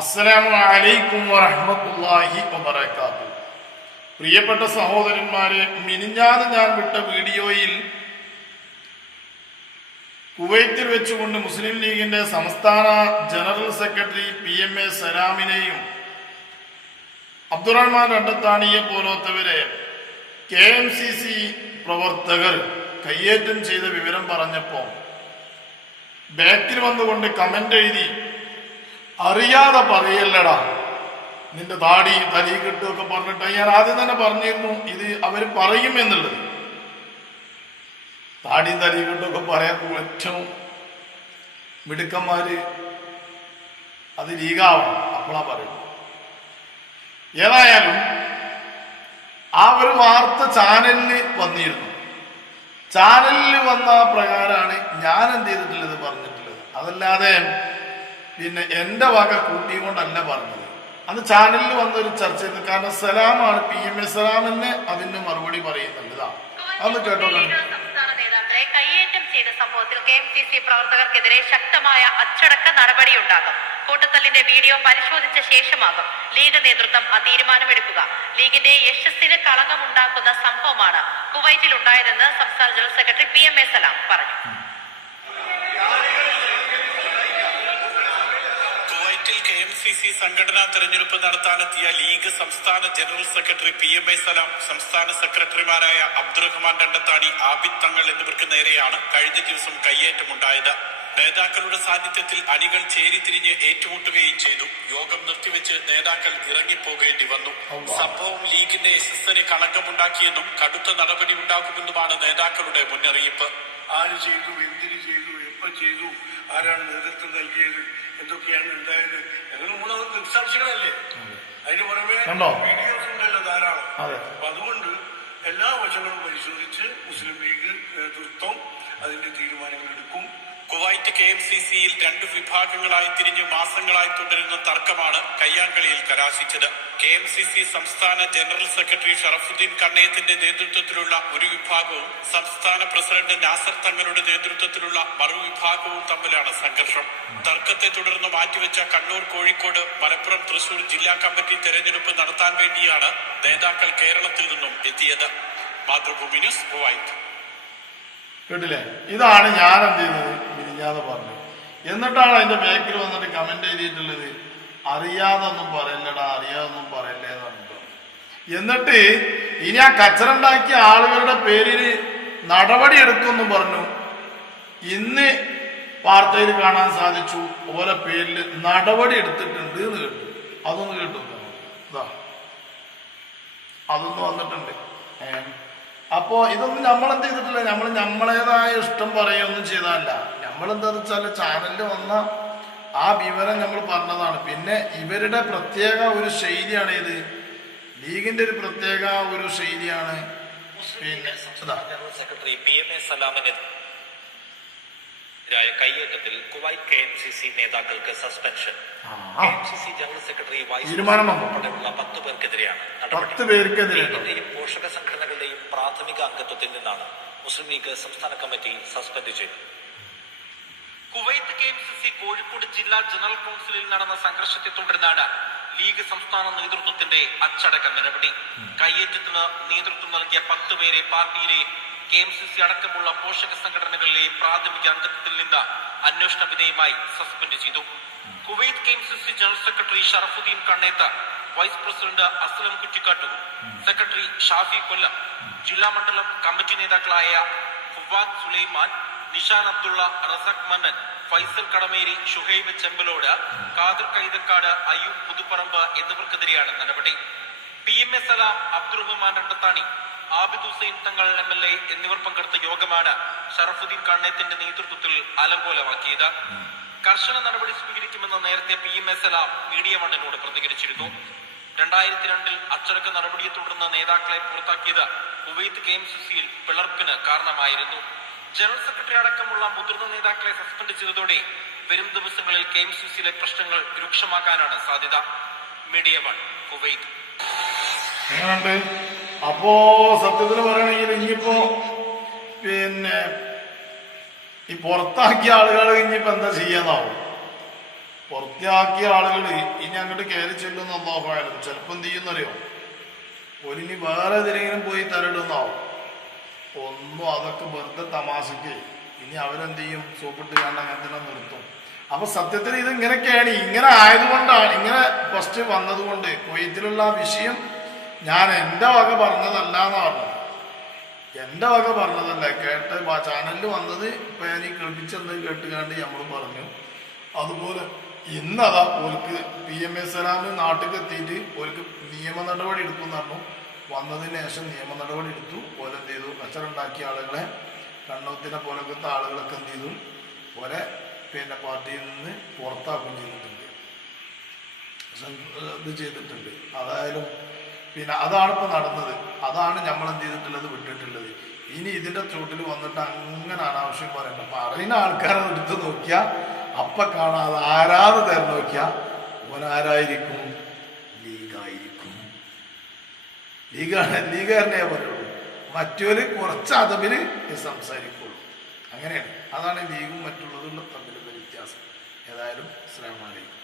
അസ്സലാമു അലൈക്കും വറഹ്മത്തുള്ളാഹി വബറകാതുഹു. പ്രിയപ്പെട്ട സഹോദരന്മാരെ, മിനിഞ്ഞാന്ന് ഞാൻ വിട്ട വീഡിയോയിൽ കുവൈത്തിൽ വെച്ചുകൊണ്ട് മുസ്ലിം ലീഗിന്റെ സംസ്ഥാന ജനറൽ സെക്രട്ടറി PMA സലാമിനെയും അബ്ദുറഹ്മാൻ രണ്ടത്താണിയെ പോലത്തവരെ KMCC പ്രവർത്തകർ കയ്യേറ്റം ചെയ്ത വിവരം പറഞ്ഞപ്പോ ബാക്കിൽ വന്നുകൊണ്ട് കമന്റ് എഴുതി, അറിയാതെ പറയല്ലടാ, നിന്റെ താടി തലി കിട്ടുമൊക്കെ പറഞ്ഞിട്ട് ഞാൻ ആദ്യം തന്നെ പറഞ്ഞിരുന്നു ഇത് അവർ പറയും എന്നുള്ളത്. താടി തലി കിട്ടുമൊക്കെ പറയാൻ ഏറ്റവും മിടുക്കന്മാര് അത് ലീഗാവണം, അപ്പോളാ പറയും. ഏതായാലും ആ ഒരു വാർത്ത ചാനലിൽ വന്നിരുന്നു. ചാനലിൽ വന്ന പ്രകാരമാണ് ഞാൻ എന്ത് ചെയ്തിട്ടുള്ളത് പറഞ്ഞിട്ടുള്ളത്. അതല്ലാതെ പിന്നെ എന്റെ വക കൂട്ടിക്കൊണ്ടല്ല പറഞ്ഞത്. അന്ന് ചാനലിൽ വന്നൊരു ചർച്ച ചെയ്തു. കാരണം സലാമാണ് PMA സലാമിനെ അതിന് മറുപടി പറയുന്നുണ്ട്. അന്ന് കേട്ടോ. സംസ്ഥാന നേതാക്കളെ കയ്യേറ്റം ചെയ്ത സംഭവത്തിൽ KMCC പ്രവർത്തകർക്കെതിരെ ശക്തമായ അച്ചടക്ക നടപടിയുണ്ടാകും. കൂട്ടത്തല്ലിന്റെ വീഡിയോ പരിശോധിച്ച ശേഷമാകും ലീഗ് നേതൃത്വം ആ തീരുമാനമെടുക്കുക. ലീഗിന്റെ യശസ്സിന് കളങ്കമുണ്ടാക്കുന്ന സംഭവമാണ് കുവൈറ്റിൽ ഉണ്ടായതെന്ന് സംസ്ഥാന ജനറൽ സെക്രട്ടറി PMA സലാം പറഞ്ഞു. KMCC സംഘടനാ തെരഞ്ഞെടുപ്പ് നടത്താനെത്തിയ ലീഗ് സംസ്ഥാന ജനറൽ സെക്രട്ടറി PMA സലാം, സംസ്ഥാന സെക്രട്ടറിമാരായ അബ്ദുറഹ്മാൻ രണ്ടത്താണി, ആബിദ് തങ്ങൾ എന്നിവർക്ക് നേരെയാണ് കഴിഞ്ഞ ദിവസം കയ്യേറ്റമുണ്ടായത്. നേതാക്കളുടെ സാന്നിധ്യത്തിൽ അണികൾ ചേരിതിരിഞ്ഞ് ഏറ്റുമുട്ടുകയും ചെയ്തു. യോഗം നിർത്തിവെച്ച് നേതാക്കൾ ഇറങ്ങിപ്പോകേണ്ടി വന്നു. സംഭവം ലീഗിന്റെ യശസ്സിന് കളങ്കമുണ്ടാക്കിയെന്നും കടുത്ത നടപടി ഉണ്ടാകുമെന്നുമാണ് നേതാക്കളുടെ മുന്നറിയിപ്പ്. ആര് ചെയ്തു, എന്തിനു ചെയ്തു, എപ്പോ ചെയ്തു, ആരാണ് നേതൃത്വം നൽകിയത്, എന്തൊക്കെയാണ് ഉണ്ടായത്, ഞങ്ങൾ മൂന്നാമത് ദൃക്സാക്ഷികളല്ലേ. അതിന് പുറമെ വീഡിയോസ് ഉണ്ടല്ലോ ധാരാളം. അപ്പൊ അതുകൊണ്ട് എല്ലാ വശങ്ങളും പരിശോധിച്ച് മുസ്ലിം ലീഗ് നേതൃത്വം അതിന്റെ തീരുമാനങ്ങൾ എടുക്കും. കുവൈറ്റ് KMCCയിൽ രണ്ട് വിഭാഗങ്ങളായി തിരിഞ്ഞ് മാസങ്ങളായി തുടരുന്ന തർക്കമാണ് കയ്യാങ്കളിയിൽ കലാശിച്ചത്. KMCC സംസ്ഥാന ജനറൽ സെക്രട്ടറി ഷറഫുദ്ദീൻ കണ്ണയത്തിന്റെ നേതൃത്വത്തിലുള്ള ഒരു വിഭാഗവും സംസ്ഥാന പ്രസിഡന്റ് നാസർ തങ്ങളുടെ നേതൃത്വത്തിലുള്ള മറുവിഭാഗവും തമ്മിലാണ് സംഘർഷം. തർക്കത്തെ തുടർന്ന് മാറ്റിവെച്ച കണ്ണൂർ, കോഴിക്കോട്, മലപ്പുറം, തൃശൂർ ജില്ലാ കമ്മിറ്റി തെരഞ്ഞെടുപ്പ് നടത്താൻ വേണ്ടിയാണ് നേതാക്കൾ കേരളത്തിൽ നിന്നും എത്തിയത്. Mathrubhumi news, Kuwait. കേട്ടില്ലേ? ഇതാണ് ഞാൻ എന്ത് ചെയ്തത് മിനിഞ്ഞാന്ന് പറഞ്ഞു. എന്നിട്ടാണ് അതിന്റെ ബാക്കിൽ വന്നിട്ട് കമന്റ് എഴുതിയിട്ടുള്ളത്, അറിയാതെ ഒന്നും പറയല്ലടാ, അറിയാതെ ഒന്നും പറയല്ലേ എന്ന് പറഞ്ഞിട്ട്. എന്നിട്ട് ഇനി ആ കച്ചറുണ്ടാക്കിയ ആളുകളുടെ പേരിൽ നടപടി എടുക്കുമെന്നും പറഞ്ഞു. ഇന്ന് വാർത്തയിൽ കാണാൻ സാധിച്ചു ഓരോ പേരിൽ നടപടി എടുത്തിട്ടുണ്ട് എന്ന് കേട്ടു. അതൊന്ന് കേട്ടു. അതൊന്ന് വന്നിട്ടുണ്ട്. അപ്പോ ഇതൊന്നും നമ്മളെന്ത് ചെയ്തിട്ടില്ല. നമ്മളേതായ ഇഷ്ടം പറയുകയൊന്നും ചെയ്തതല്ല. നമ്മളെന്താന്ന് വെച്ചാൽ ചാനലിൽ വന്ന ആ വിവരം നമ്മൾ പറഞ്ഞതാണ്. പിന്നെ ഇവരുടെ പ്രത്യേക ഒരു ശൈലിയാണ് ഇത്, ലീഗിന്റെ ഒരു പ്രത്യേക ഒരു ശൈലിയാണ്. പിന്നെ ജനറൽ സെക്രട്ടറി PMA സലാമിന് കയ്യേറ്റത്തിൽ കുവൈറ്റ് KMCC നേതാക്കൾക്ക് suspension. KMCC general secretary vice ഉൾപ്പെടെയുള്ള 10 പേർക്കെതിരെയാണ് നടപടി. പോഷക സംഘടനകളുടെയും പ്രാഥമിക അംഗത്വത്തിൽ നിന്നാണ് മുസ്ലിം ലീഗ് സംസ്ഥാന കമ്മിറ്റി സസ്പെൻഡ് ചെയ്തത്. കുവൈത്ത് KMCC കോഴിക്കോട് ജില്ലാ ജനറൽ കൗൺസിലിൽ നടന്ന സംഘർഷത്തെ തുടർന്നാണ് ലീഗ് സംസ്ഥാന നേതൃത്വത്തിന്റെ അച്ചടക്ക നടപടി. കയ്യേറ്റത്തിന് നേതൃത്വം നൽകിയ 10 പേരെ പാർട്ടിയിലെ KMCC അടക്കമുള്ള പോഷക സംഘടനകളിലെയും പ്രാഥമിക അംഗത്വത്തിൽ നിന്ന് അന്വേഷണ വിധേയമായി സസ്പെൻഡ് ചെയ്തു. Kuwait KMCC general secretary Sharafuddin Kanneth, vice president Aslam Kuttikkattoor, secretary Shafi Kollam, ജില്ലാ മണ്ഡലം കമ്മിറ്റി നേതാക്കളായ ഫുവാദ് സുലൈമാൻ, നിഷാൻ അബ്ദുള്ള, റസാഖ് മന്നൻ, ഫൈസൽ കടമേരി, ഷുഹൈബ് ചെമ്പലോട്, ഖാദർ കൈതക്കാട്, അയ്യൂബ് പുതുപ്പറമ്പ് എന്നിവർക്കെതിരെയാണ് നടപടി. PMA സലാം, അബ്ദുറഹ്മാൻ രണ്ടത്താണി, ആബിദ് ഹുസൈൻ തങ്ങൾ MLA എന്നിവർ പങ്കെടുത്ത യോഗമാണ് ഷറഫുദ്ദീൻ കണ്ണയത്തിന്റെ നേതൃത്വത്തിൽ അലങ്കോലമാക്കിയത്. കർശന നടപടി സ്വീകരിക്കുമെന്ന് നേരത്തെ PMA സലാം മീഡിയ വണ്ണിനോട് പ്രതികരിച്ചിരുന്നു. 2002 അച്ചടക്ക നടപടിയെ തുടർന്ന് നേതാക്കളെ പുറത്താക്കിയത് കുവൈത്ത് KMCCയിൽ പിളർപ്പിന് കാരണമായിരുന്നു. ജനറൽ സെക്രട്ടറി അടക്കമുള്ള മുതിർന്ന നേതാക്കളെ സസ്പെൻഡ് ചെയ്തതോടെ വരും ദിവസങ്ങളിൽ KMCCയിലെ പ്രശ്നങ്ങൾ രൂക്ഷമാകാനാണ് സാധ്യത. Media one, Kuwait. അപ്പോ സത്യത്തിന് പറയുകയാണെങ്കിൽ ഇനിയിപ്പോ പിന്നെ ഈ പുറത്താക്കിയ ആളുകൾ ഇനിയിപ്പോ എന്താ ചെയ്യാന്നാവും. പുറത്തിയാക്കിയ ആളുകൾ ഇനി അങ്ങോട്ട് കയറി ചെല്ലുന്ന അല്ലാഹുവായാലും ചിലപ്പോൾ എന്ത് ചെയ്യുന്നറിയോ, ഒരിനി വേറെ എന്തിനെങ്കിലും പോയി തരടുന്നാവും. ഒന്നും അതൊക്കെ വെറുതെ തമാശക്ക് ഇനി അവരെന്ത് ചെയ്യും, സോപ്പിട്ട് കണ്ട് അങ്ങനെ തന്നെ നിർത്തും. അപ്പൊ സത്യത്തിൽ ഇത് ഇങ്ങനെയൊക്കെയാണ്. ഇങ്ങനെ ആയതുകൊണ്ടാണ്, ഇങ്ങനെ ഫസ്റ്റ് വന്നതുകൊണ്ട് കുവൈത്തിലുള്ള ആ വിഷയം ഞാൻ എൻ്റെ വക പറഞ്ഞതല്ല എന്ന് പറഞ്ഞു. എൻ്റെ വക പറഞ്ഞതല്ല, കേട്ട് ചാനലിൽ വന്നത് ഇപ്പൊ ഞാൻ ഈ കേൾപ്പിച്ചെന്ന് കേട്ടുകാണ്ട് നമ്മൾ പറഞ്ഞു. അതുപോലെ ഇന്നതാ ഓർക്ക് PMA സലാം നാട്ടിൽ എത്തിയിട്ട് ഓർക്ക് നിയമ നടപടി എടുക്കുമെന്ന് പറഞ്ഞു. വന്നതിന് ശേഷം നിയമ നടപടി എടുത്തു. ഓലെ എന്ത് ചെയ്തു, കച്ചറുണ്ടാക്കിയ ആളുകളെ, കണ്ണൂത്തിനെ പോലത്തെ ആളുകളൊക്കെ എന്ത് ചെയ്തു, ഓലെ പിന്നെ പാർട്ടിയിൽ നിന്ന് പുറത്താക്കുകയും ചെയ്തിട്ടുണ്ട്, ഇത് ചെയ്തിട്ടുണ്ട്. അതായാലും പിന്നെ അതാണ് ഇപ്പൊ നടന്നത്. അതാണ് നമ്മൾ എന്ത് ചെയ്തിട്ടുള്ളത്, വിട്ടിട്ടുള്ളത്. ഇനി ഇതിന്റെ ചുവട്ടിൽ വന്നിട്ട് അങ്ങനെ അനാവശ്യം പറയണ്ട. പറയുന്ന ആൾക്കാരെ എടുത്ത് നോക്കിയാ അപ്പൊ കാണാതെ ആരാത് തരം നോക്കിയാ ഓനാരായിരിക്കും, ലീഗായിരിക്കും. ലീഗുകാരനെ പറയുള്ളൂ. മറ്റൊരു കുറച്ച് അതമില് സംസാരിക്കുള്ളൂ. അങ്ങനെയാണ്. അതാണ് ലീഗും മറ്റുള്ളതും തമ്മിലുള്ള വ്യത്യാസം. ഏതായാലും അസ്സലാമു അലൈക്കും.